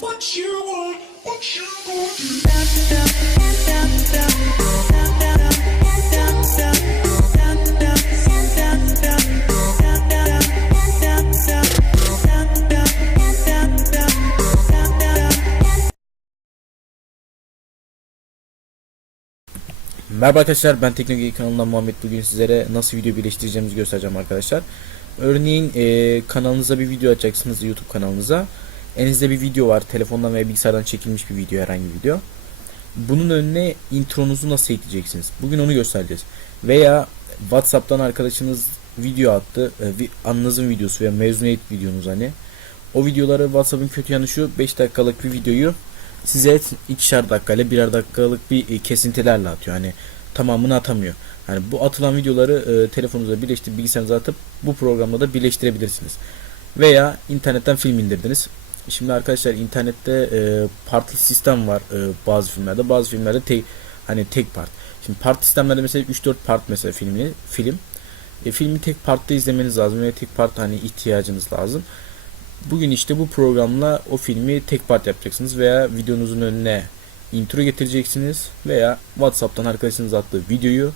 What you want, what you want. Merhaba arkadaşlar ben Teknoloji kanalından Muhammed bugün sizlere nasıl video birleştireceğimizi göstereceğim arkadaşlar. Örneğin e, kanalınıza bir video açacaksınız YouTube kanalınıza. Elinizde bir video var telefondan veya bilgisayardan çekilmiş bir video herhangi bir video. Bunun önüne intronuzu nasıl ekleyeceksiniz? Bugün onu göstereceğiz. Veya Whatsapp'tan arkadaşınız video attı. E, vi- anınızın videosu veya mezuniyet videonuz hani. O videoları WhatsApp'ın kötü yanı şu 5 dakikalık bir videoyu size ikişer dakikayla birer dakikalık bir e, kesintilerle atıyor. Hani tamamını atamıyor. Hani bu atılan videoları e, telefonunuza birleştirip bilgisayarınıza atıp bu programla da birleştirebilirsiniz. Veya internetten film indirdiniz. Şimdi arkadaşlar internette e, partlı sistem var e, bazı filmlerde. Bazı filmlerde tek hani tek part. Şimdi part sistemlerde mesela 3-4 part mesela filmini film. E, filmi tek partta izlemeniz lazım ve tek part hani ihtiyacınız lazım. Bugün işte bu programla o filmi tek part yapacaksınız veya videonuzun önüne intro getireceksiniz veya WhatsApp'tan arkadaşınız attığı videoyu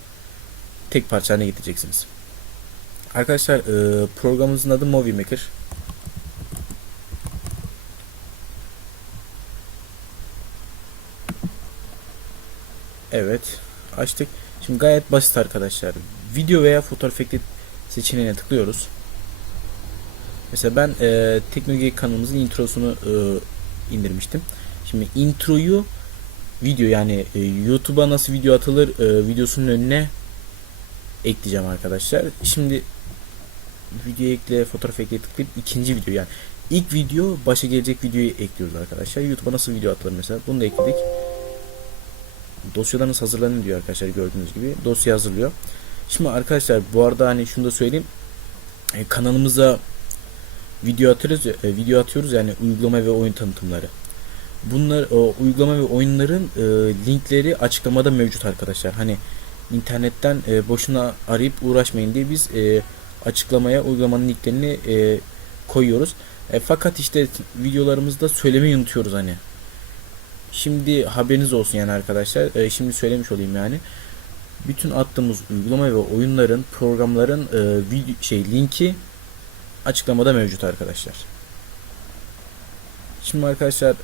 tek parça haline getireceksiniz. Arkadaşlar e, programımızın adı Movie Maker. Evet açtık. Şimdi gayet basit arkadaşlar. Video veya fotoğraf efekti seçeneğine tıklıyoruz. Mesela ben e, teknoloji kanalımızın introsunu e, indirmiştim. Şimdi introyu video yani e, YouTube'a nasıl video atılır e, videosunun önüne ekleyeceğim arkadaşlar. Şimdi video ekle fotoğraf ekle tıklayıp ikinci video yani ilk video başa gelecek videoyu ekliyoruz arkadaşlar. YouTube'a nasıl video atılır mesela bunu da ekledik. Dosyalarınız hazırlanın diyor arkadaşlar gördüğünüz gibi. Dosya hazırlıyor. Şimdi arkadaşlar bu arada hani şunu da söyleyeyim. E, kanalımıza video atıyoruz e, video atıyoruz yani uygulama ve oyun tanıtımları. Bunlar o uygulama ve oyunların e, linkleri açıklamada mevcut arkadaşlar. Hani internetten e, boşuna arayıp uğraşmayın diye biz e, açıklamaya uygulamanın linklerini e, koyuyoruz. E, fakat işte videolarımızda söylemeyi unutuyoruz hani. Şimdi haberiniz olsun yani arkadaşlar. E, şimdi söylemiş olayım yani. Bütün attığımız uygulama ve oyunların, programların e, video, şey linki açıklamada mevcut arkadaşlar. Şimdi arkadaşlar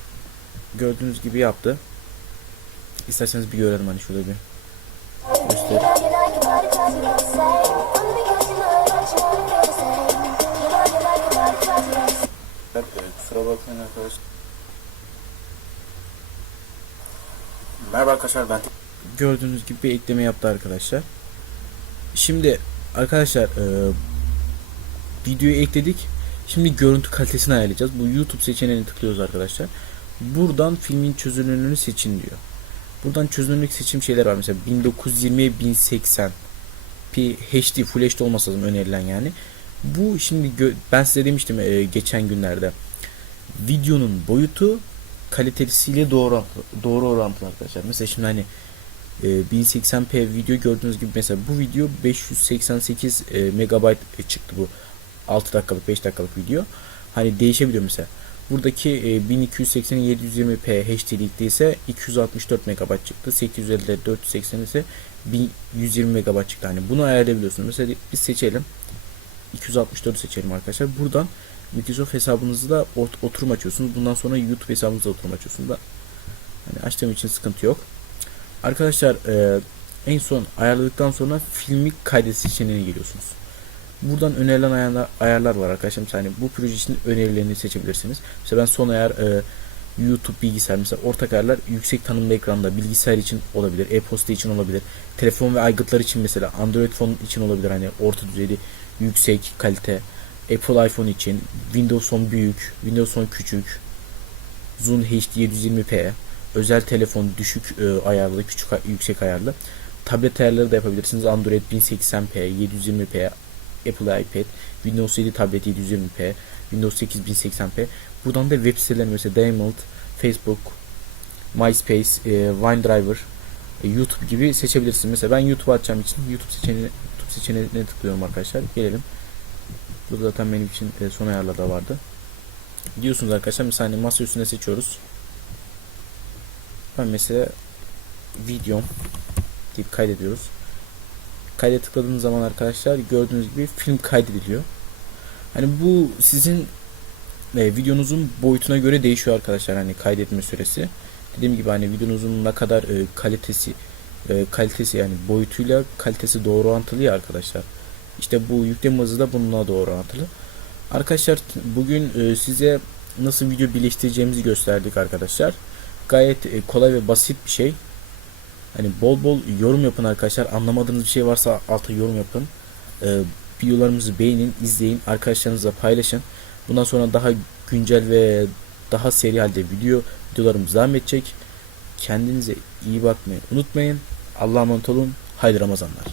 gördüğünüz gibi yaptı. İsterseniz bir görelim hani şurada bir göster. Evet, kusura bakmayın arkadaşlar. Merhaba arkadaşlar ben gördüğünüz gibi bir ekleme yaptı arkadaşlar. Şimdi arkadaşlar e, videoyu ekledik. Şimdi görüntü kalitesini ayarlayacağız. Bu YouTube seçeneğine tıklıyoruz arkadaşlar. Buradan filmin çözünürlüğünü seçin diyor. Buradan çözünürlük seçim şeyler var. Mesela 1920 1080 p HD Full HD olması lazım önerilen yani. Bu şimdi ben size demiştim e, geçen günlerde. Videonun boyutu kalitesiyle doğru doğru orantılı arkadaşlar. Mesela şimdi hani e, 1080p video gördüğünüz gibi mesela bu video 588 e, megabayt çıktı bu 6 dakikalık 5 dakikalık video. Hani değişebiliyor mesela. Buradaki e, 1280 720p HD'likte ise 264 megabayt çıktı. 850'de 480 ise 1120 megabayt çıktı. Hani bunu ayarlayabiliyorsunuz. Mesela biz seçelim. 264 seçelim arkadaşlar. Buradan Microsoft hesabınızda ot- oturum açıyorsunuz. Bundan sonra YouTube hesabınızda oturum açıyorsunuz da. Hani açtığım için sıkıntı yok. Arkadaşlar e, en son ayarladıktan sonra filmi kaydet seçeneğine geliyorsunuz. Buradan önerilen ayarlar, ayarlar var arkadaşlar. Mesela hani bu proje için önerilerini seçebilirsiniz. Mesela ben son ayar e, YouTube bilgisayar mesela ortak ayarlar yüksek tanımlı ekranda bilgisayar için olabilir, e-posta için olabilir, telefon ve aygıtlar için mesela Android phone için olabilir hani orta düzeyde yüksek kalite, Apple iPhone için Windows 10 büyük, Windows 10 küçük, Zoom HD 720p, özel telefon düşük e, ayarlı, küçük yüksek ayarlı. Tablet ayarları da yapabilirsiniz. Android 1080p, 720p, Apple iPad, Windows 7 tablet 720p, Windows 8 1080p. Buradan da web siteleri mesela Diamond, Facebook, MySpace, e, WineDriver, e, YouTube gibi seçebilirsiniz. Mesela ben YouTube açacağım için YouTube seçeneğine, YouTube seçeneğine tıklıyorum arkadaşlar. Gelelim. Burada zaten benim için e, son ayarlarda vardı. Diyorsunuz arkadaşlar bir saniye masa üstüne seçiyoruz. Ben mesela videom deyip kaydediyoruz. Kayda tıkladığınız zaman arkadaşlar gördüğünüz gibi film kaydediliyor. Hani bu sizin e, videonuzun boyutuna göre değişiyor arkadaşlar hani kaydetme süresi. Dediğim gibi hani videonuzun ne kadar e, kalitesi e, kalitesi yani boyutuyla kalitesi doğru orantılı ya arkadaşlar. İşte bu yükleme hızı da bununla doğru orantılı. Arkadaşlar bugün e, size nasıl video birleştireceğimizi gösterdik arkadaşlar. Gayet e, kolay ve basit bir şey. Hani bol bol yorum yapın arkadaşlar. Anlamadığınız bir şey varsa alta yorum yapın. E, videolarımızı beğenin, izleyin, arkadaşlarınızla paylaşın. Bundan sonra daha güncel ve daha seri halde video videolarımız devam edecek. Kendinize iyi bakmayı unutmayın. Allah'a emanet olun. Hayırlı Ramazanlar.